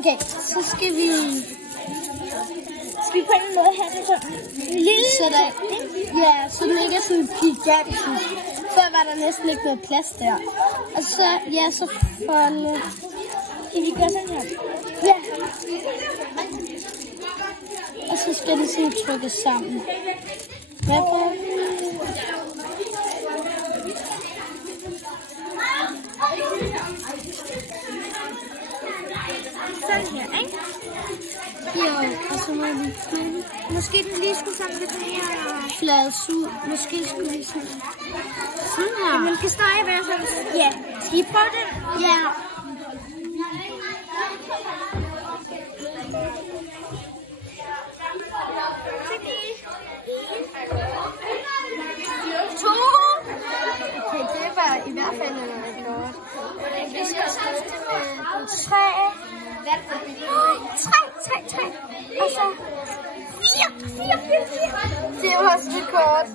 Okay, så skal vi på en måde have det sådan lille. Ja, så den ikke er sådan gigantisk. Før var der næsten ikke noget plads der. Og så, ja, så folde. Kan vi gøre sådan her? Ja. Og så skal det sådan trykkes sammen. Hvad på? Sådan her, ikke? Jo, og så må vi finde. Måske den lige skulle sådan lidt mere flades ud. Måske skulle vi sådan her. Men kan stadig være sådan. Ja. Skal I prøve det? Ja. Okay, det var i hvert fald godt. Vi skal starte med 3. 3. Og så 4. Det er jo også lidt kort.